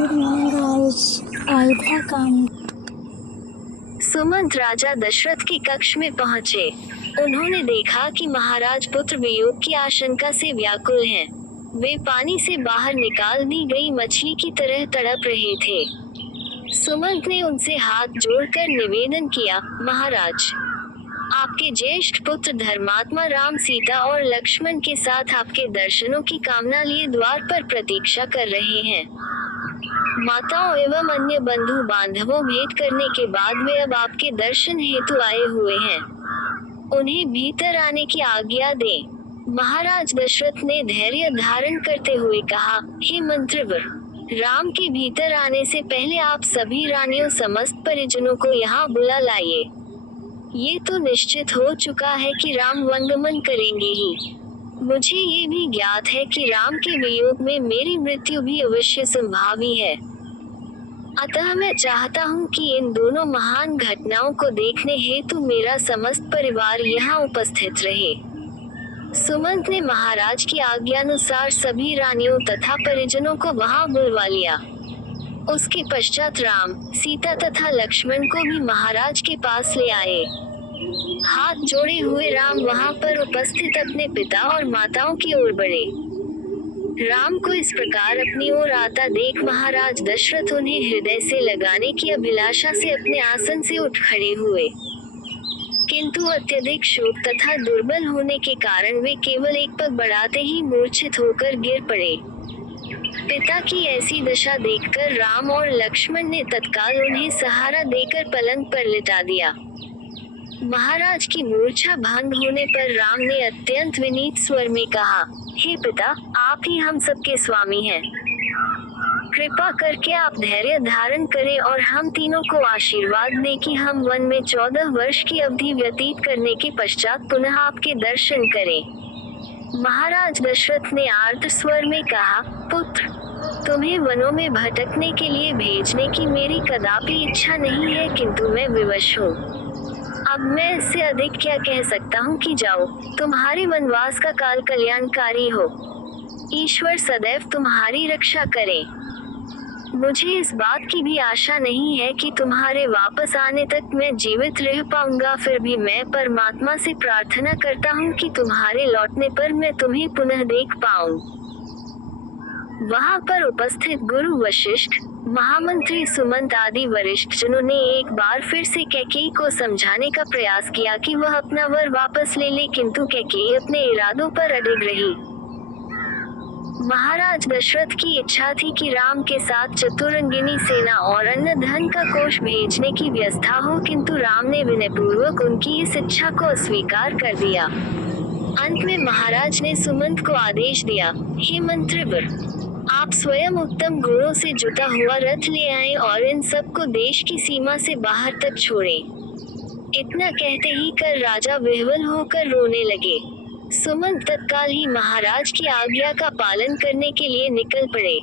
Good morning guys. Ayodhya कांड। सुमंत राजा दशरथ के कक्ष में पहुंचे। उन्होंने देखा कि महाराज पुत्र वियोग की आशंका से व्याकुल हैं। वे पानी से बाहर निकाल दी गई मछली की तरह तड़प रहे थे। सुमंत ने उनसे हाथ जोड़कर निवेदन किया, महाराज, आपके ज्येष्ठ पुत्र धर्मात्मा राम सीता और लक्ष्मण के साथ आपके दर्शनों की कामना लिए द्वार पर प्रतीक्षा कर रहे हैं। माताओं एवं अन्य बंधु बांधवों भेंट करने के बाद वे अब आपके दर्शन हेतु आए हुए हैं। उन्हें भीतर आने की आज्ञा दें। महाराज दशरथ ने धैर्य धारण करते हुए कहा, हे मंत्रवर, राम के भीतर आने से पहले आप सभी रानियों समस्त परिजनों को यहाँ बुला लाइए। ये तो निश्चित हो चुका है कि राम वंगमन करेंगे ही। मुझे ये भी ज्ञात है कि राम के वियोग में मेरी मृत्यु भी अवश्य संभावी है। अतः मैं चाहता हूँ कि इन दोनों महान घटनाओं को देखने हेतु मेरा समस्त परिवार यहाँ उपस्थित रहे। सुमंत ने महाराज की आज्ञानुसार सभी रानियों तथा परिजनों को वहाँ बुलवा लिया। उसके पश्चात राम, सीता तथा लक्ष्मण को भी महाराज के पास ले आए। हाथ जोड़े हुए राम वहां पर उपस्थित अपने पिता और माताओं की ओर बढ़े। राम को इस प्रकार अपनी ओर आता देख महाराज दशरथ उन्हें हृदय से लगाने की अभिलाषा से अपने आसन से उठ खड़े हुए, किंतु अत्यधिक शोक तथा दुर्बल होने के कारण वे केवल एक पग बढ़ाते ही मूर्छित होकर गिर पड़े। पिता की ऐसी दशा देखकर राम और लक्ष्मण ने तत्काल उन्हें सहारा देकर पलंग पर लिटा दिया। महाराज की मूर्छा भंग होने पर राम ने अत्यंत विनीत स्वर में कहा, हे पिता, आप ही हम सबके स्वामी हैं। कृपा करके आप धैर्य धारण करें और हम तीनों को आशीर्वाद दें कि हम वन में 14 वर्ष की अवधि व्यतीत करने के पश्चात पुनः आपके दर्शन करें। महाराज दशरथ ने आर्त स्वर में कहा, पुत्र, तुम्हें वनों में भटकने के लिए भेजने की मेरी कदापि इच्छा नहीं है, किंतु मैं विवश हूँ। अब मैं इससे अधिक क्या कह सकता हूँ कि जाओ, तुम्हारे वनवास का काल कल्याणकारी हो। ईश्वर सदैव तुम्हारी रक्षा करे। मुझे इस बात की भी आशा नहीं है कि तुम्हारे वापस आने तक मैं जीवित रह पाऊंगा, फिर भी मैं परमात्मा से प्रार्थना करता हूँ कि तुम्हारे लौटने पर मैं तुम्हें पुनः देख पाऊं। वहां पर उपस्थित गुरु वशिष्ठ, महामंत्री सुमंत आदि वरिष्ठ जनों ने एक बार फिर से कैकेयी को समझाने का प्रयास किया कि वह अपना वर वापस ले ले, किंतु कैकेयी अपने इरादों पर अडिग रही। महाराज दशरथ की इच्छा थी कि राम के साथ चतुरंगिनी सेना और अन्य धन का कोष भेजने की व्यवस्था हो, किंतु राम ने विनयपूर्वक उनकी इस इच्छा को अस्वीकार कर दिया। अंत में महाराज ने सुमंत को आदेश दिया, हे मंत्रीवर, आप स्वयं उत्तम घोड़ों से जुटा हुआ रथ ले आएं और इन सबको देश की सीमा से बाहर तक छोड़ें। इतना कहते ही कर राजा विह्वल होकर रोने लगे। सुमंत तत्काल ही महाराज की आज्ञा का पालन करने के लिए निकल पड़े।